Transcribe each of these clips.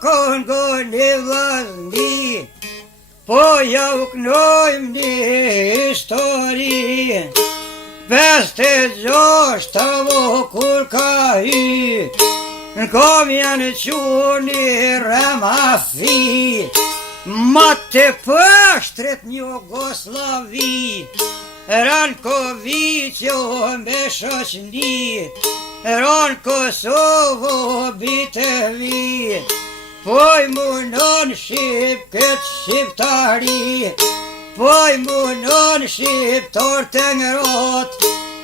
Kongo një vllazni, po ja u knojmë një histori. 56 të vokur ka hy, në kom janë quni Remafi, ma të pështret një Jugoslavi, Rankoviqo me shoqni, Ran Kosovo bitevi, poj munon shqip këtë shqiptari, poj munon shqiptar të ngrot,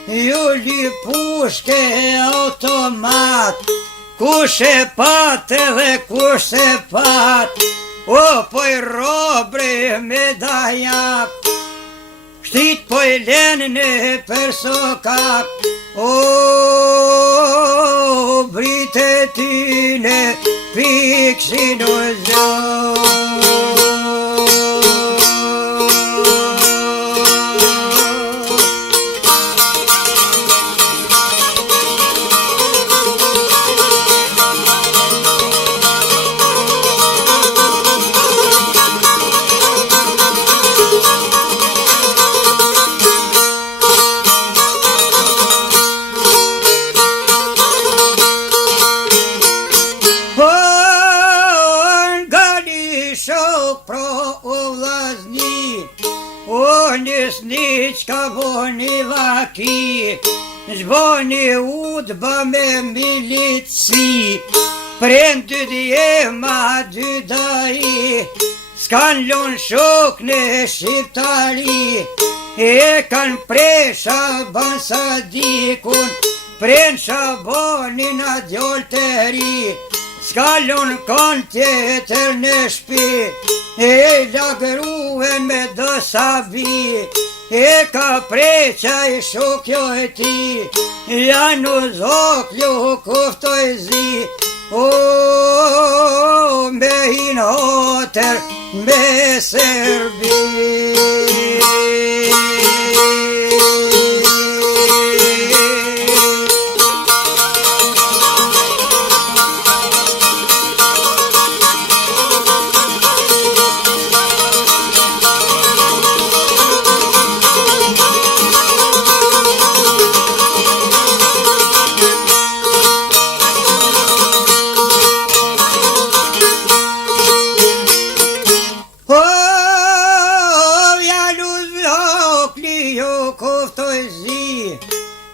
ju li pushke automat, kush e pat edhe kush e pat, o poj robre me dajak, shtit poj len në persokak, o brite tine piksin o zon. Nisnička boni vaki, zboni udba me milici, prendu djema dy daji, s'kan lon shok në shqiptari, e kan presha bansadikun, pren shabonin a djoll të ri, s'kalon kon tjetër në shpi, e lagruen me dosavi, e ka preqa i shokjo e ti, janë u zoklju kuftoj zi, o me hinotër me Serbi.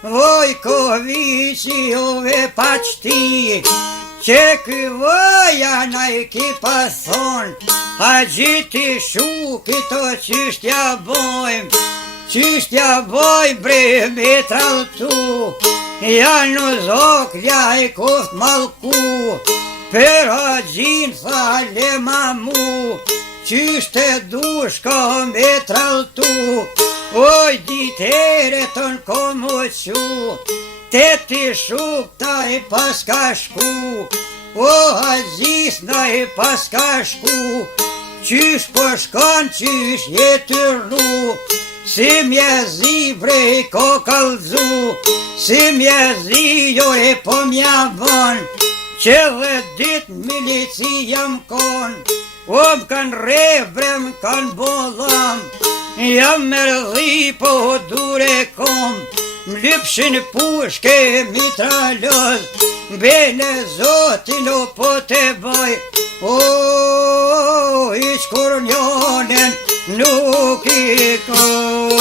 Vojkoviqi ove paqti, që ky voja na i ki pason, a gjiti shukit o qishtja bojmë bre me trautu, janë u zoklja i koft malku, per a gjin thale mamu, qishte dushka me trautu, oj ditere të në komo qu, te ti shuk ta i paska shku, o Aziz na i paska shku, qysh po shkon qysh jetë rru, si mjezi bre ko kalzu, si mjezi jo e po mja von, që dhe dit milici jam kon, o m'kan rebre m'kan bolam, jam merdhi po dure kom, m'lypshin pushke mitraloz, bene zotin o po te baj, o ish kur njonen nuk i kom.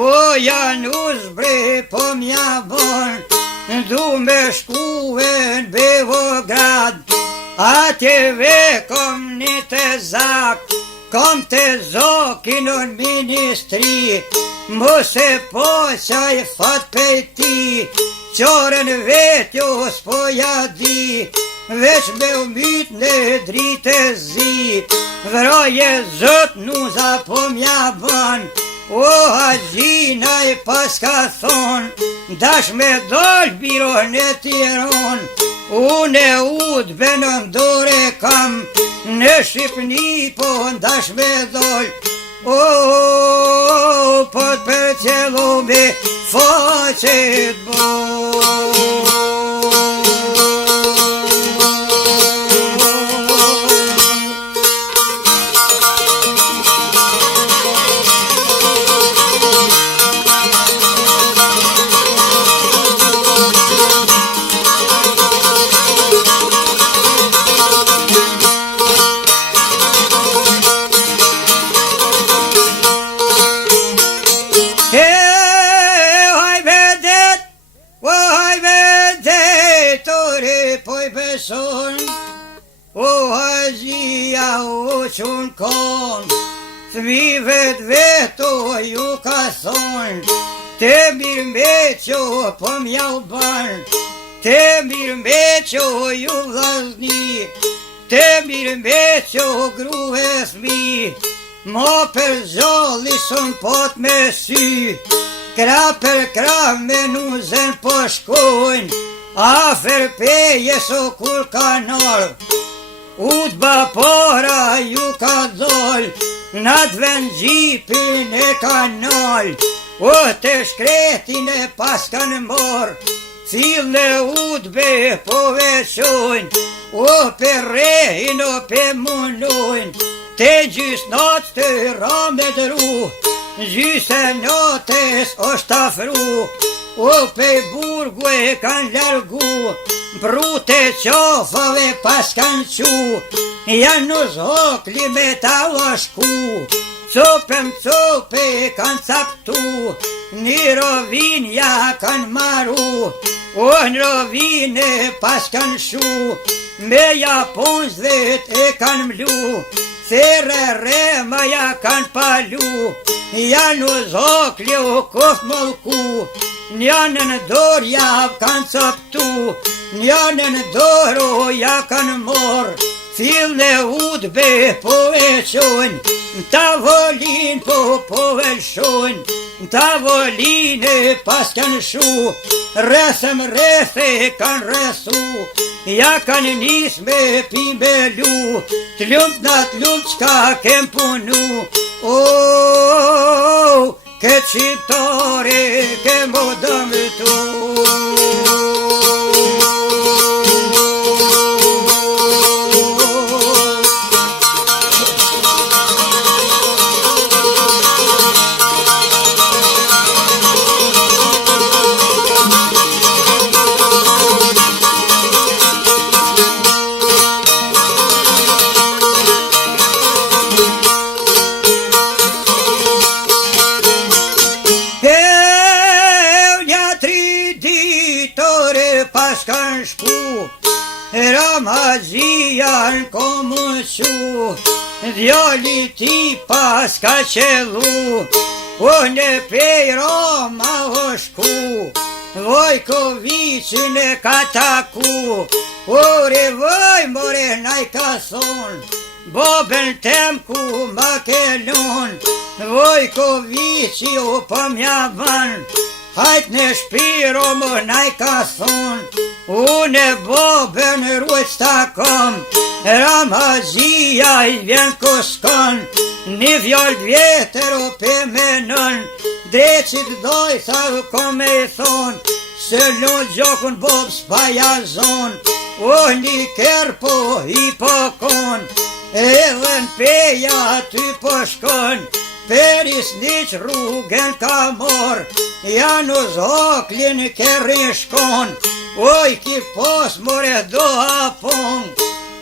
O janë uzbre po mja bon, du me shkue në Beograd, atjeve kom një të zak, kam të zokin në ministri, mos e po qaj fat pejti, qorën vet jo s'poja di, veç me umit në dritë e zi, vraje zët nuza po mja ban, o haqina i pas ka thon, dash me dol biro në Tiron, unë e ud benën dore kam, në Shqipni po ndash me dol, o po për qelu me faqet bol. O haqia o qun kon, thmi vet o ju ka thon, te mirë me qo po mja u ban, te mirë me qo ju vlazni, te mirë me qo gruhe thmi, mo për zolli son pot me sy, kra për kra me nuzen po shkojn, afer peje so kur kanor, udba pora ju ka dol, në dven gjipin e kanal, o të shkretin e pas kanë mor, cilë udbe po veqojn, o për rehin o për munojn, te gjys not të rame dru, gjyse notes o shtafru, o pe burgu e kan largu, brute qofave pas kan qu, janë në zhokli me tala shku, cope kan captu, një rovin ja kan maru, o në rovin e pas kan shu, me japonzvet e kan mlu, There rema ja kan palu, janë në zhokli o kof molku, njënë në dor ja kan captu, njënë në doro ja kan mor, fil në udbe po veqojn, tavolin po velshojn, tavolin e pas kan shu, resëm rethe kan resu, ja kan nis me pimbelu, t'lump na t'lump qka kem punu, o, ke qiptare ke modëm tu. Pas kan shku, Ramazia në komë shu, djali ti pas ka qelu, o në pej Roma o shku, Vojkovicin e ka taku, ore voj more naj ka thon, boben tem ku ma kelon, Vojkovici o po mja van, hajt në shpiro më naj ka thon, unë e boben ruajt s'takon, Ramazia i vjen koskon, një vjallë vjetër o pe menën, decit doj sa u kom e thon, se në gjokun bob s'paja zon, o një kerpo i pokon, edhe në peja ty po shkon, peris niq rrugën ka mor, janë u zoklin kërri shkon, oj ki pos more do hapon,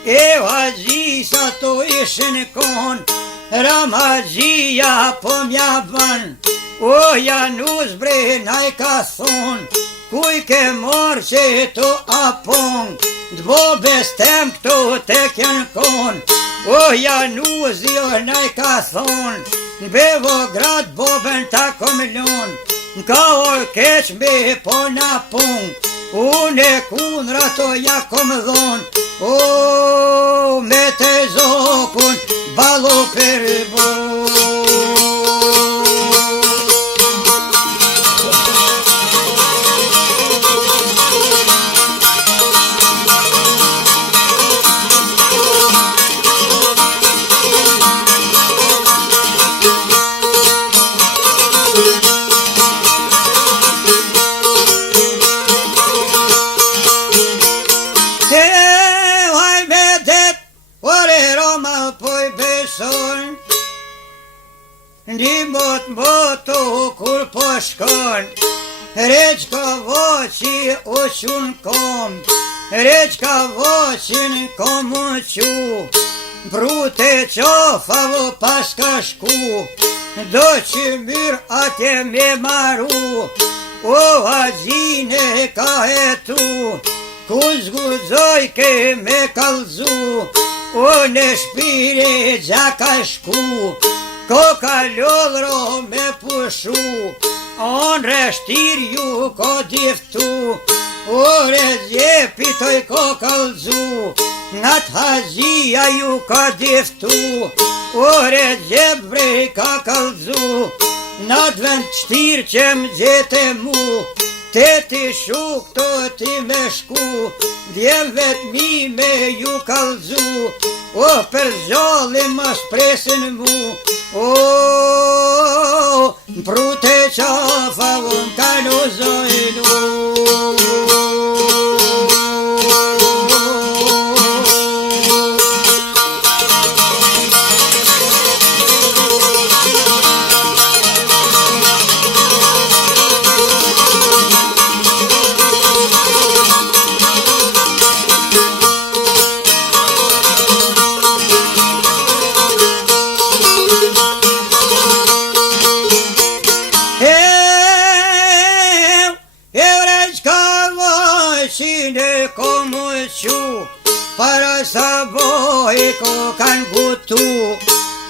e haqisa to ishin kon, Ramazia po mja ban, o janë u zbre naj ka thon, kuj ke mor që to apon, dbo bestem këto tek janë kon, O Januzi o naj ka thonë, në Beograd bobën ta komilon, ka orkeq me po na pun, unë e kundra to ja kom dhon, o me te zokun balo për bon. Ndimot moto kur po shkon, req ka voqi u qun kom, req ka voqin kom u qu, brute qofavo pas ka shku, do që mirë atje me maru, o haqine ka hetu, ku zgudzoj ke me kalzu, o në shpire gja ka shku, koka lodhro me pushu, on reshtir ju ko diftu, ore zjepi toj ko kalzu, nga t'hazia ju ko diftu, ore zjep vrej ka kalzu, nga t'vend shtir që m'gjete mu, te ti shuk to ti me shku, djem vet mi me ju kalzu, o për zjallim mas presin mu, o prute qafa unë ka luzojnu. Para sa boj ko kan gutu,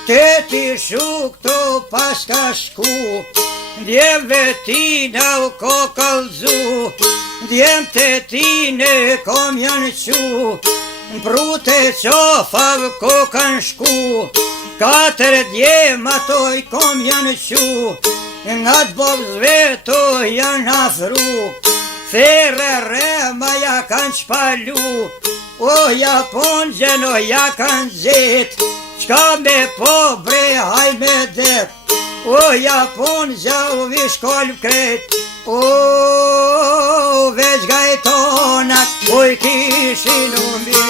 te ti shuk to pas ka shku, djemve ti na ko kalzu, djem te ti ne kom janë qu, prute qofav ko kan shku, katër djem ato i kom janë qu, nga t'bob zveto janë afru, Ferre rema ja kan shpalu, o Japon gjeno ja kan zet, qka me po bre haj me det, o Japon gja u vi shkoll kret, o veç gajtonat, oj kishin u mirë.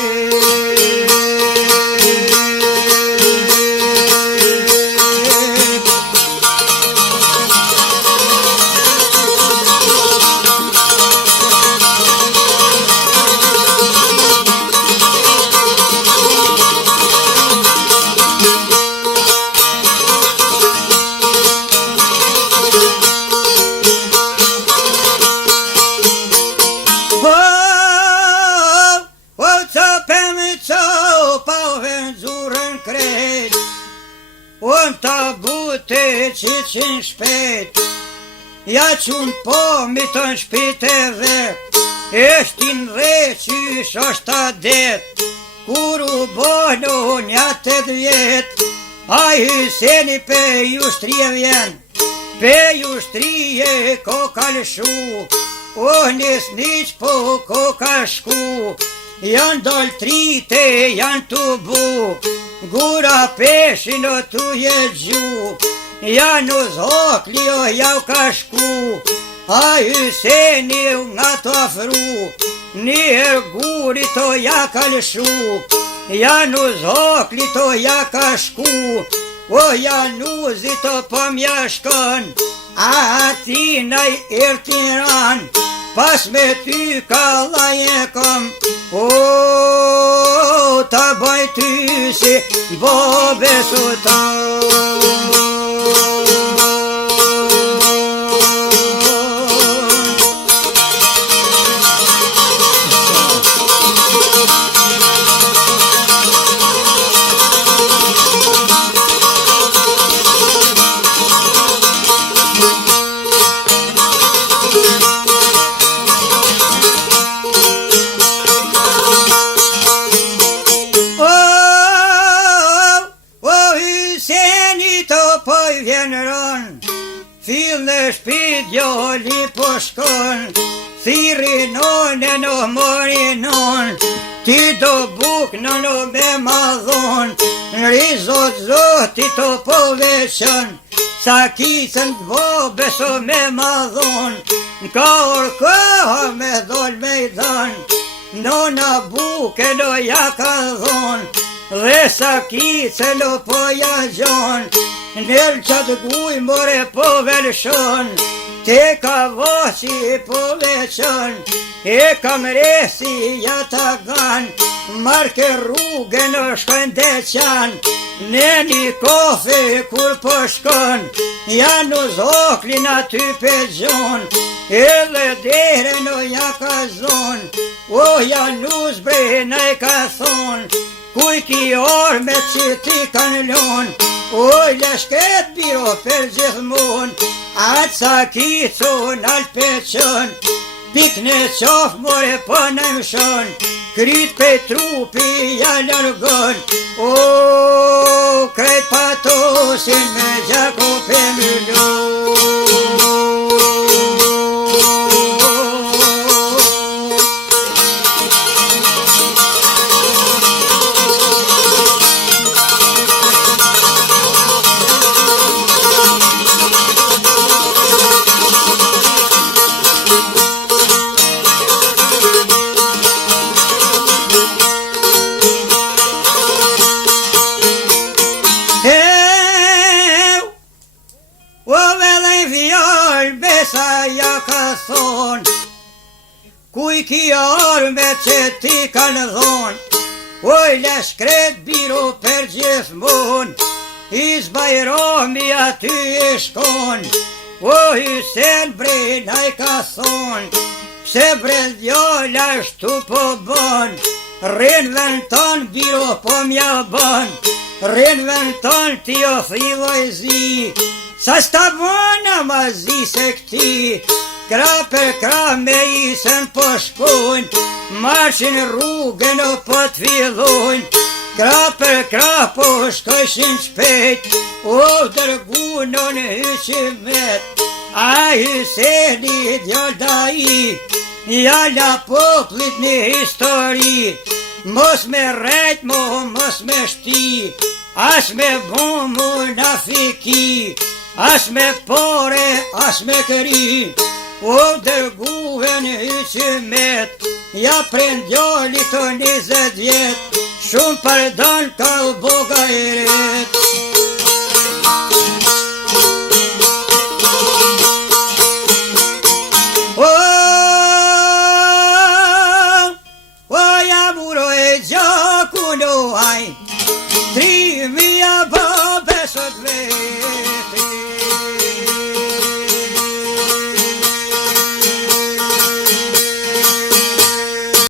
Ta bute që qin shpet, ja qun po mi të në shpite vet, eshtin dhe qysh është ta det, kur u bohno nja 8 vjet, a Hyseni pe ju shtrije vjen, pe ju shtrije ko ka lëshu, o nis niq po ko ka shku, janë dal trite, janë të bu, gura peshin o tu je gju, janë u zhokli o jau ka shku, a Hyseni u nga të afru, njëher gurit o ja ka lëshu, janë u zhokli to ja ka shku, o Januzit o po mja shkon, a Atinaj Tiran, pas me ty ka laje kom, o ta baj ty si bobe sultan. Hyseni të poj vjen rën, fill në shpi djali po shkon, thiri none në mori non, ti do buk në me madhon, rizot zoti të po veqon, sa kisën të bo beso me madhon, ka orkoha me dol me i dhan, nona buke do ja ka dhon, dhe sa kice lo po ja gjon, nel qatë guj more po velshon, te ka voqi po veqon, e kam resi ja ta gan, marke rrugë në shkojnë deqan, në një kofe kur po shkon, ja në zoklin aty pe gjon, edhe dere në ja ka zon, o ja në zbrejna e ka thon, kuj ki orë me që ti kanë lon, oj leshket biro për gjithmon, atë sa ki con alpeqon, pik në qof more po në mshon, kryt pe trupi ja largon, o krejt patosin me gjako pe mëllon. Besa ja ka thon, kuj ki arme që ti kanë dhon, oj leshkret biro për gjithmon, i zbajromi aty e shkon, o Hysen Brenaj ka thon, pse brendjolla shtu po bon, rinven ton biro po mja bon, rinven ton ti o thiloj zi, sa sta bona ma zi se këti, kra për kra me isen po shkojnë, marshin rrugën o po t'fillojnë, kra për kra po shkojshin shpejt, o dërgunon Hyqimet, a Hyseni djalda i, jalla poplit një histori, mos me rejt mos me shti, as me bomu na fiki, as me pore, as me këri, o dërguhen Hyqimet, ja prend djali të 20 vjet, shumë pardon ka u boga e ret.